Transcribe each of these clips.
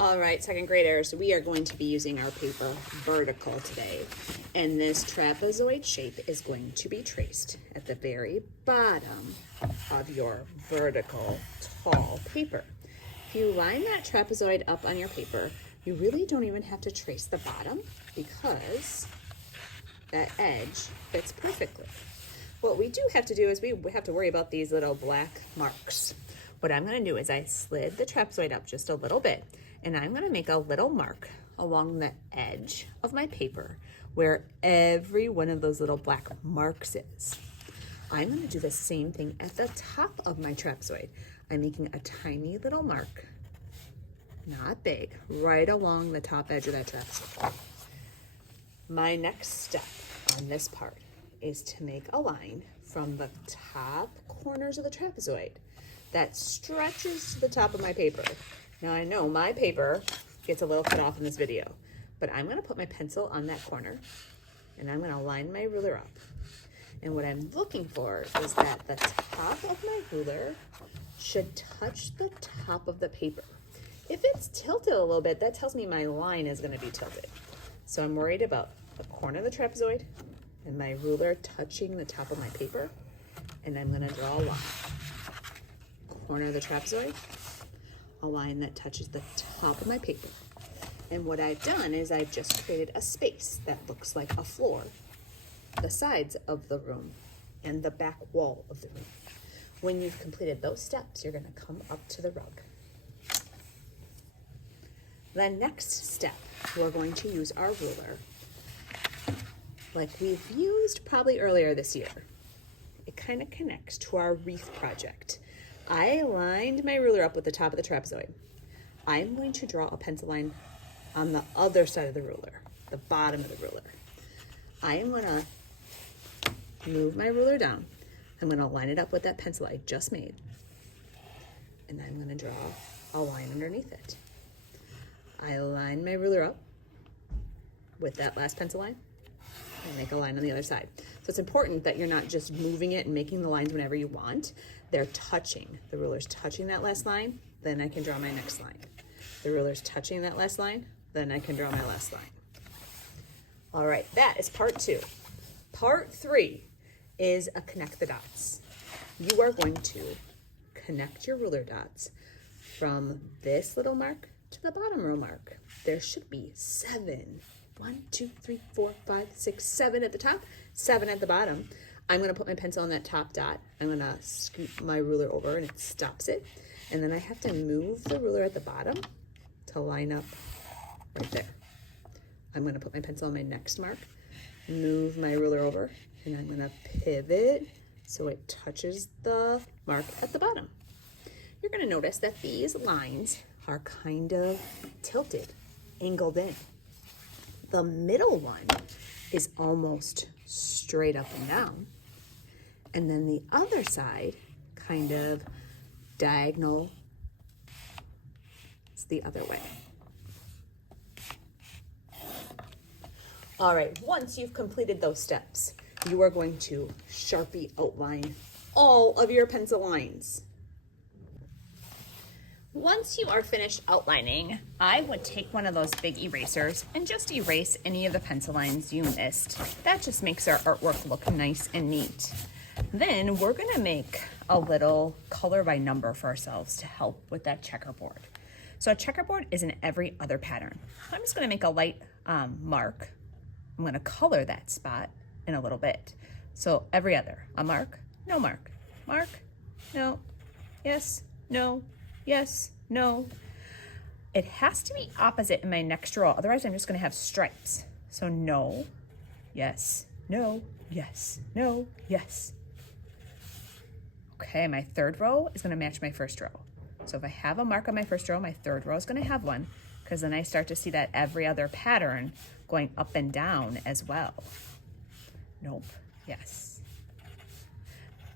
All right, second graders, we are going to be using our paper vertical today. And this trapezoid shape is going to be traced at the very bottom of your vertical tall paper. If you line that trapezoid up on your paper, you really don't even have to trace the bottom because that edge fits perfectly. What we do have to do is we have to worry about these little black marks. What I'm going to do is I slid the trapezoid up just a little bit, and I'm going to make a little mark along the edge of my paper where every one of those little black marks is. I'm going to do the same thing at the top of my trapezoid. I'm making a tiny little mark, not big, right along the top edge of that trapezoid. My next step on this part is to make a line from the top corners of the trapezoid that stretches to the top of my paper. Now I know my paper gets a little cut off in this video, but I'm gonna put my pencil on that corner and I'm gonna line my ruler up. And what I'm looking for is that the top of my ruler should touch the top of the paper. If it's tilted a little bit, that tells me my line is gonna be tilted. So I'm worried about the corner of the trapezoid and my ruler touching the top of my paper, and I'm gonna draw a line. Corner of the trapezoid, a line that touches the top of my paper. And what I've done is I've just created a space that looks like a floor, the sides of the room, and the back wall of the room. When you've completed those steps, you're gonna come up to the rug. The next step, we're going to use our ruler like we've used probably earlier this year. It kind of connects to our wreath project. I lined my ruler up with the top of the trapezoid. I'm going to draw a pencil line on the other side of the ruler, the bottom of the ruler. I am gonna move my ruler down. I'm gonna line it up with that pencil I just made. And I'm gonna draw a line underneath it. I line my ruler up with that last pencil line and make a line on the other side. So it's important that you're not just moving it and making the lines whenever you want. They're touching. The ruler's touching that last line, then I can draw my next line. The ruler's touching that last line, then I can draw my last line. All right, that is part 2. Part 3 is a connect the dots. You are going to connect your ruler dots from this little mark to the bottom row mark. There should be 7. 1, 2, 3, 4, 5, 6, 7 at the top, 7 at the bottom. I'm gonna put my pencil on that top dot. I'm gonna scoop my ruler over and it stops it. And then I have to move the ruler at the bottom to line up right there. I'm gonna put my pencil on my next mark, move my ruler over, and I'm gonna pivot so it touches the mark at the bottom. You're gonna notice that these lines are kind of tilted, angled in. The middle one is almost straight up and down. And then the other side, kind of diagonal, it's the other way. All right, once you've completed those steps, you are going to Sharpie outline all of your pencil lines. Once you are finished outlining, I would take one of those big erasers and just erase any of the pencil lines you missed. That just makes our artwork look nice and neat. Then we're gonna make a little color by number for ourselves to help with that checkerboard. So a checkerboard is in every other pattern. I'm just gonna make a light mark. I'm gonna color that spot in a little bit. So every other, a mark, no mark, mark, no, yes, no, yes, no. It has to be opposite in my next row, otherwise I'm just gonna have stripes. So no, yes, no, yes, no, yes. Okay, my third row is gonna match my first row. So if I have a mark on my first row, my third row is gonna have one, because then I start to see that every other pattern going up and down as well. Nope, yes.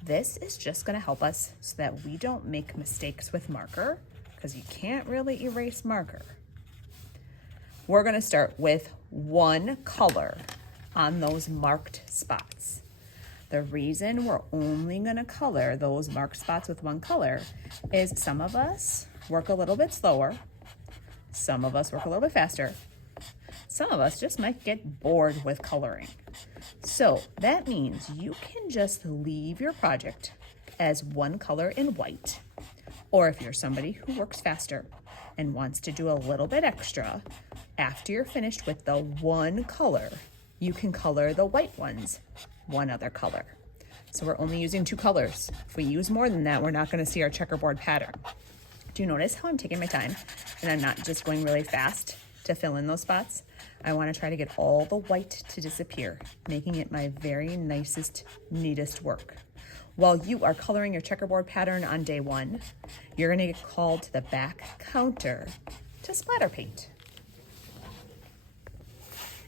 This is just gonna help us so that we don't make mistakes with marker, because you can't really erase marker. We're gonna start with one color on those marked spots. The reason we're only gonna color those marked spots with one color is some of us work a little bit slower. Some of us work a little bit faster. Some of us just might get bored with coloring. So that means you can just leave your project as one color in white. Or if you're somebody who works faster and wants to do a little bit extra, after you're finished with the one color, you can color the white ones one other color. So we're only using 2 colors. If we use more than that, we're not going to see our checkerboard pattern. Do you notice how I'm taking my time and I'm not just going really fast to fill in those spots? I want to try to get all the white to disappear, making it my very nicest, neatest work. While you are coloring your checkerboard pattern on day 1, you're going to get called to the back counter to splatter paint.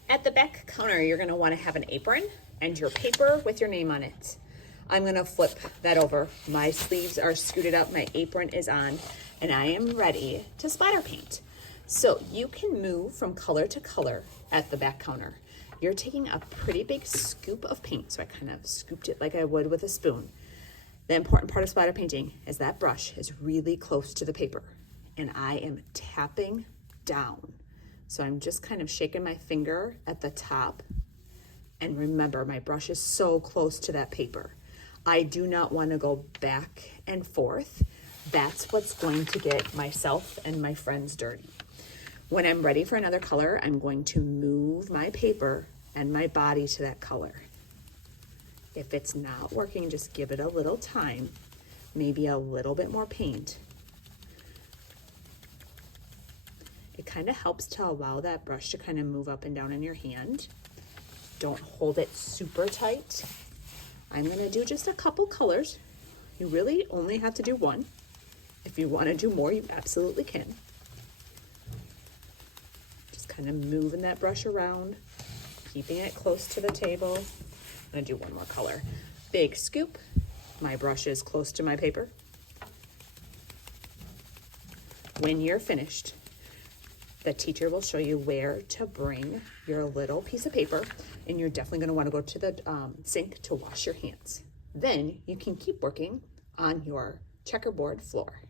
At the back counter, you're going to want to have an apron and your paper with your name on it. I'm going to flip that over. My sleeves are scooted up, my apron is on, and I am ready to splatter paint. So you can move from color to color at the back counter. You're taking a pretty big scoop of paint, so I kind of scooped it like I would with a spoon. The important part of splatter painting is that brush is really close to the paper, and I am tapping down. So I'm just kind of shaking my finger at the top, and remember, my brush is so close to that paper. I do not want to go back and forth. That's what's going to get myself and my friends dirty. When I'm ready for another color, I'm going to move my paper and my body to that color. If it's not working, just give it a little time, maybe a little bit more paint. It kind of helps to allow that brush to kind of move up and down in your hand. Don't hold it super tight. I'm going to do just a couple colors. You really only have to do 1. If you want to do more, you absolutely can. Just kind of moving that brush around, keeping it close to the table. I'm going to do 1 more color. Big scoop. My brush is close to my paper. When you're finished, the teacher will show you where to bring your little piece of paper, and you're definitely going to want to go to the sink to wash your hands. Then you can keep working on your checkerboard floor.